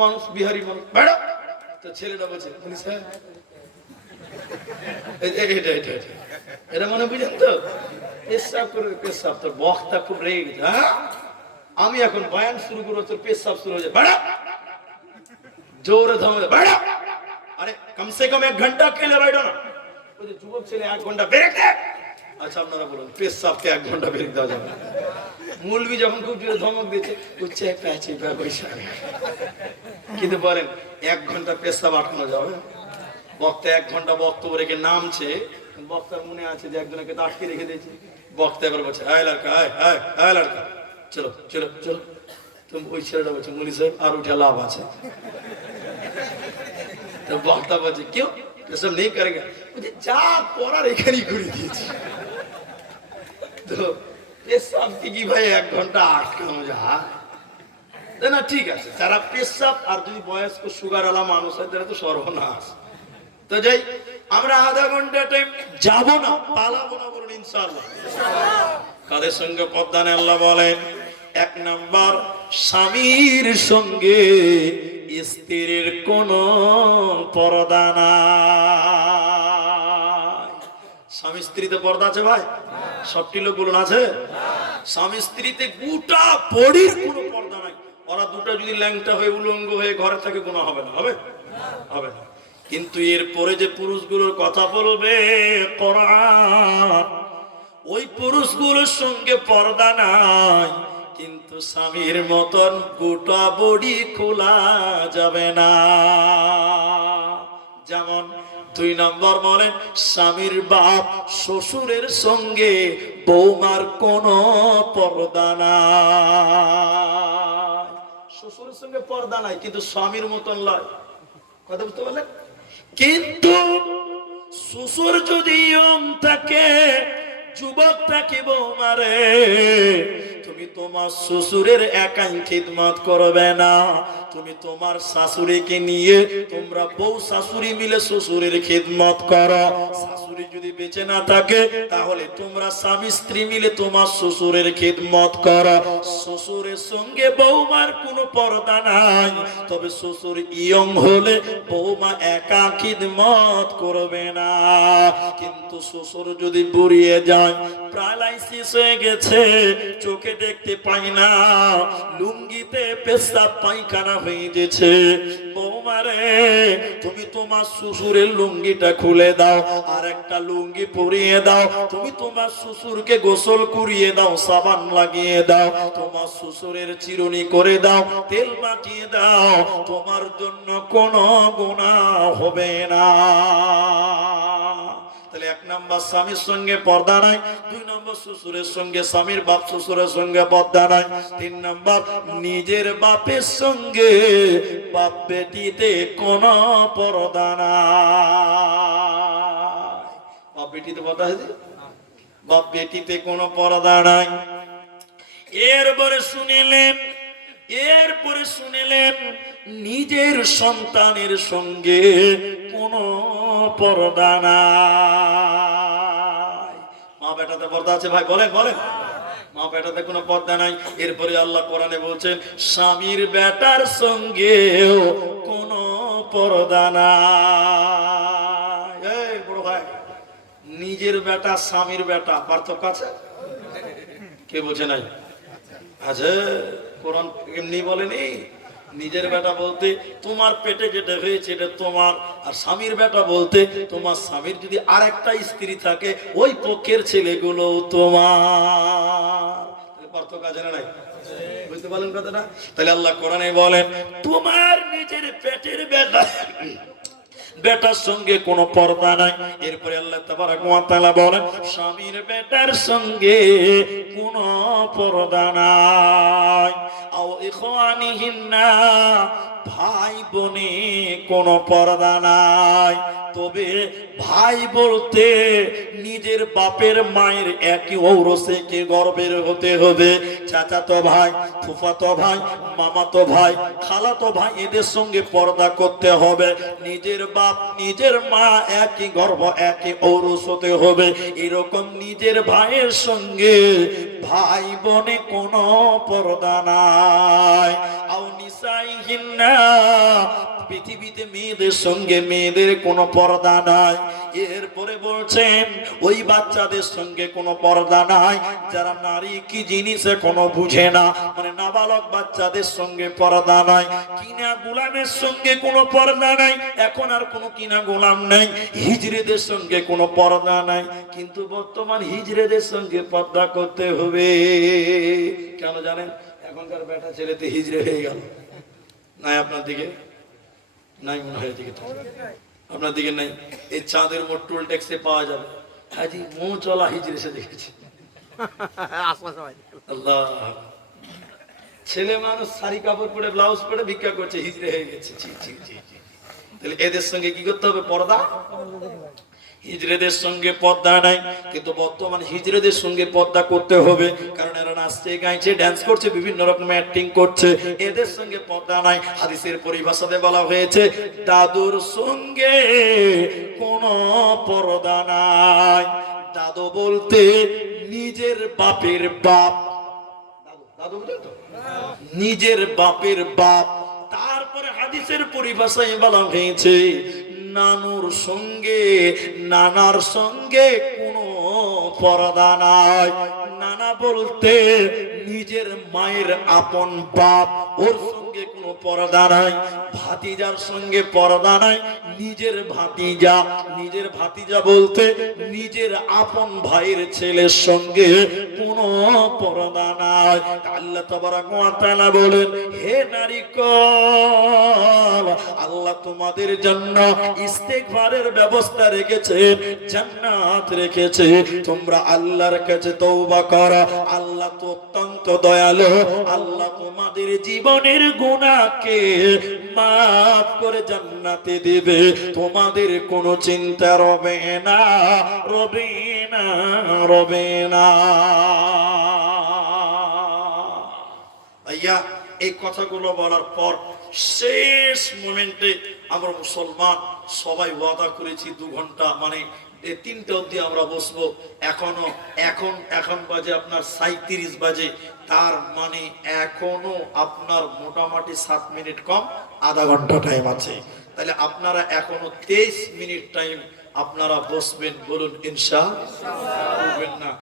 মানুষ বিহারি মানুষ বেড়া তো ছেলেটা বলছে স্যার এটা মনে বুঝেন তো পেশাব করে পেশাব তোর বক্তা খুব রেগে গেছে। হ্যাঁ আমি এখন বয়ান শুরু করবো তোর পেশাব শুরু হয়ে যায় বেড়া জোরে ধমে বেড়া আরে কমসে কম 1 ঘন্টা খেলে बैठो না ওই যে যুবক ছেলে 1 ঘন্টা ব্রেক দে। আচ্ছা আপনারা বলুন পেশাবকে 1 ঘন্টা ব্রেক দেওয়া যাবে? মৌলবি যখন খুব জোরে ধমক দিয়েছে উচ্চে প্যাচে পয়সা কিন্তু বলেন 1 ঘন্টা পেশাব আটকানো যাবে? বক্তা 1 ঘন্টা বক্তব্য রেখে নামছে, বক্তার মনে আছে যে একজনকে আটকে রেখে দিয়েছে। বক্তা এবার বলছে আয় লড়কা আয় আয় আয় লড়কা চলো চলো চলো। তুমি ওই ছেলেটা বলছে মুলি সাহেব আর উঠে লাভ আছে। তো বক্তা বলছে কেউ এসব নেই করেগা বলছে যা করার এখানেই করে দিয়েছি। তো পেশাব কি ভাই 1 ঘন্টা আটকানো যায় না? ঠিক আছে যারা পেশাব আর যদি বয়স্ক সুগার আলা মানুষ হয় তারা তো সর্বনাশ। তো যাই আমরা আধা ঘন্টা টাইম যাবো না পালাবো না বলুন ইনশাআল্লাহ। কাদের সঙ্গে পর্দা নেই আল্লাহ বলেন 1 নাম্বার স্বামীর সঙ্গে স্ত্রীর কোন পর্দা নাই। স্বামী স্ত্রীতে পর্দা আছে ভাই? সবটি লোক বলুন আছে? স্বামী স্ত্রীতে গোটা বডির কোনো পর্দা নাই। ওরা দুটো যদি ল্যাংটা হয়ে উলঙ্গ হয়ে ঘরে থাকে কোনো হবে না, হবে হবে না। কিন্তু এরপরে যে পুরুষগুলোর কথা বলবে কোরআন ওই পুরুষগুলোর সঙ্গে পর্দা নাই, কিন্তু স্বামীর মতন গোটা বডি খোলা যাবে না। যেমন 2 নম্বর বলেন স্বামীর বাপ শ্বশুরের সঙ্গে বৌমার কোনো পর্দা নাই। শ্বশুরের সঙ্গে পর্দা নাই কিন্তু স্বামীর মতন লয়, কথা বুঝতে পারলেন? কিন্তু শ্বশুর যদি ইয়ং থাকে যুবক থাকে বৌমারে তুমি তোমার শ্বশুরের একাই খিদমত করবে না, তুমি তোমার শাশুড়িকে নিয়ে তোমরা বউ শাশুড়ি মিলে শ্বশুরের খিদমত করো। শাশুড়ি যদি বেঁচে না থাকে তাহলে তোমরা স্বামী স্ত্রী মিলে তোমার শ্বশুরের খিদমত করো। শ্বশুরের সঙ্গে বৌমার কোনো পর্দা নাই, তবে শ্বশুর ইয়ং হলে বৌমা একা খিদমত করবে না। কিন্তু শ্বশুর যদি বুড়িয়ে যায় প্যারালাইসিস হয়ে গেছে চোখে দেখতে পাই না, লুঙ্গিতে পেশাব পায়খানা হয়ে গেছে, বৌমারে তুমি তোমার শ্বশুরের লুঙ্গিটা খুলে দাও আর একটা লুঙ্গি পরিয়ে দাও, তুমি তোমার শ্বশুরকে গোসল করিয়ে দাও, সাবান লাগিয়ে দাও, তোমার শ্বশুরের চিরুনি করে দাও, তেল মাখিয়ে দাও, তোমার জন্য কোনো গুনাহ হবে না। তাহলে 1 নম্বর স্বামীর সঙ্গে পর্দা নাই, 2 নম্বর শ্বশুরের সঙ্গে স্বামীর বাপ শ্বশুরের সঙ্গে পর্দা নাই, 3 নম্বর নিজের বাপের সঙ্গে বাপ বেটিতে কোনো পর্দা নাই। বাপ বেটিতে পর্দা আছে? বাপ বেটিতে কোনো পর্দা নাই। এরপরে শুনিলেন নিজের সন্তানের সঙ্গে কোনো পর্দা নাই। মা বেটাতে পর্দা আছে ভাই? বলেন বলেন। মা বেটাতে কোনো পর্দা নাই। এরপরে আল্লাহ কোরআনে বলছেন স্বামীর বেটার সঙ্গেও কোনো পর্দা নাই। এই বড় ভাই নিজের বেটা স্বামীর বেটা পার্থক্য আছে? কে বলছে নাই? আছে। কোরআন এমনি বলেনি। নিজের বেটা বলতে তোমার পেটে যেটা হয়েছে এটা তোমার, আর স্বামীর বেটা বলতে তোমার স্বামীর যদি আর একটা স্ত্রী থাকে ওই পক্ষের ছেলেগুলো তোমার। পার্থক্য আছে না নাই? বুঝতে পারলেন কথাটা? তাহলে আল্লাহ কোরআনে বলেন তোমার নিজের পেটের বেটার সঙ্গে কোনো পর্দা নাই। এরপরে আল্লাহ তাবারক ওয়া তাআলা বলেন স্বামীর বেটার সঙ্গে কোনো পর্দা নাই। আও ইখওয়ানিহিন্না ভাই বোনে কোনো পর্দা নাই। তবে ভাই বলতে নিজের বাপের মায়ের একই ঔরসে কে গর্বের হতে হবে। চাচাতো ভাই, ফুফাতো ভাই, মামাতো ভাই, খালাতো ভাই এদের সঙ্গে পর্দা করতে হবে। নিজের বাপ নিজের মা একই গর্ভ একই ঔরস হতে হবে। এরকম নিজের ভাইয়ের সঙ্গে ভাই বোনে কোনো পর্দা নাই। আও নিসাইহিন্না, পৃথিবীতে মেয়েদের সঙ্গে মেয়েদের কোনো পর্দা নাই। এরপরে বলছেন ওই বাচ্চাদের সঙ্গে কোনো পর্দা নাই যারা নারী কি জিনিস এখনো বুঝে না, মানে নাবালক বাচ্চাদের সঙ্গে পর্দা নাই। কিনা গোলামের সঙ্গে কোনো পর্দা নাই, এখন আর কোনো কিনা গোলাম নাই। হিজড়েদের সঙ্গে কোনো পর্দা নাই, কিন্তু বর্তমান হিজড়েদের সঙ্গে পর্দা করতে হবে। কেন জানেন? এখনকার বেটা ছেলেতে হিজড়ে হয়ে গেল। নাই আপনার দিকে? নাই মনে হয় এদিকে, আপনার দিকে নাই। এই চাঁদের মোট টোল ট্যাক্সে পাওয়া যাবে। হাজি মো চলা হিজড়ে সে দেখেছি। আল্লাহ, ছেলে মানুষ শাড়ি কাপড় পরে ব্লাউজ পরে ভিক্ষা করছে, হিজড়ে হয়ে গেছে। তাহলে এদের সঙ্গে কি করতে হবে? পর্দা। হিজড়েদের সঙ্গে পর্দা নাই, কিন্তু বর্তমান হিজড়েদের সঙ্গে পর্দা করতে হবে, কারণ এরা নাচছে, গাইছে, ড্যান্স করছে, বিভিন্ন রকম অ্যাক্টিং করছে। এদের সঙ্গে পর্দা নাই। হাদিসের পরিভাষাতে বলা হয়েছে দাদুর সঙ্গে কোনো পর্দা নাই। দাদু বলতে নিজের বাপের বাপ, দাদু বুঝলেন তো, নিজের বাপের বাপ। তারপরে হাদিসের পরিভাষায় বলা হয়েছে নানুর সঙ্গে নানার সঙ্গে কোনো পর্দা নাই। নানা বলতে নিজের মায়ের আপন বাপ, ওর সঙ্গে কোনো পর্দা নাই। ভাতিজার সঙ্গে পর্দা নাই, নিজের ভাতিজা। নিজের ভাতিজা বলতে নিজের আপন ভাইয়ের ছেলের সঙ্গে কোনো পর্দা নাই। আল্লাহ তাবারাক ওয়া তাআলা বলেন, হে নারীকল, আল্লাহ তোমাদের জন্য ইস্তেগফারের ব্যবস্থা রেখেছে, জান্নাত রেখেছে। তোমরা আল্লাহর কাছে তওবা করো, আল্লাহ তো অত্যন্ত দয়ালু। আল্লাহ তোমাদের জীবনের গুনাহকে মাফ করে জান্নাতে দিবে, তোমাদের কোনো চিন্তা রবে না, রবে না, রবে না। ভাইয়া, এই কথাগুলো বলার পর শেষ মোমেন্টে আমরা মুসলমান সবাই ওয়াদা করেছি 2 ঘন্টা, মানে 3টে অবধি আমরা বসবো। এখন বাজে আপনার 37 বাজে, তার মানে এখনো আপনার মোটামুটি 7 মিনিট কম আধা ঘন্টা টাইম আছে। তাহলে আপনারা এখনো 23 মিনিট টাইম আপনারা বসবেন। বলুন ইনশাআল্লাহ। না